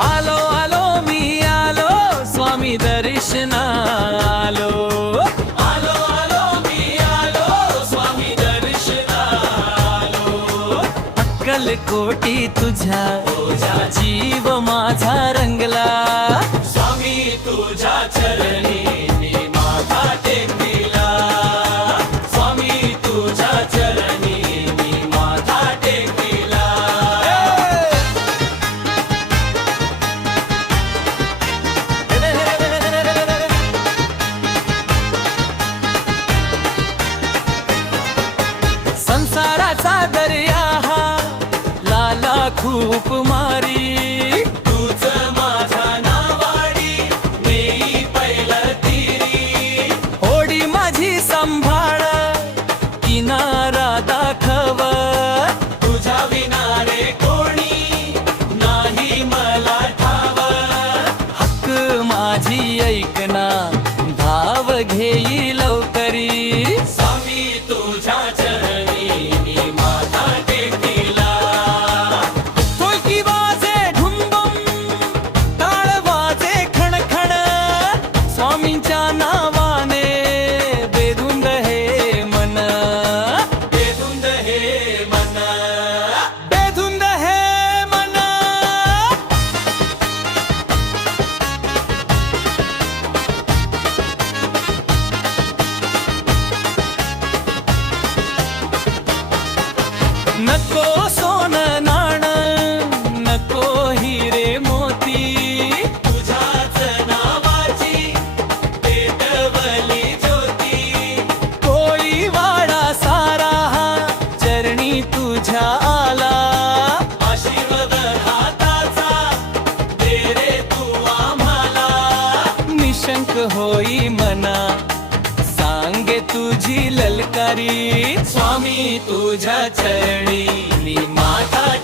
आलो आलो मी आलो स्वामी दर्शना आलो. आलो आलो मी आलो स्वामी दर्शना आलो. अक्कल कोटी तुझ्या जीव माझा रंगला. लाला खूप मारी। तूच माझा नावाडी नेई पहिलं तिरी। होडी माझी सांभाळ किनारा दाखव। तुझ्या विनारे कोणी नाही मला ठाव। हक्क माझी ऐकना धाव घेई नको सोन नाण नको हिरे मोती. तुझ्याच नावाची पेटवली ज्योती. कोळी वाडा सारा चरणी तुझ्या आला. आशीर्वाद हाताचा दे रे तू आम्हाला. निशंक होई मना सांगे तुझी ललकारी स्वामी तुझ्या चरणी मी माता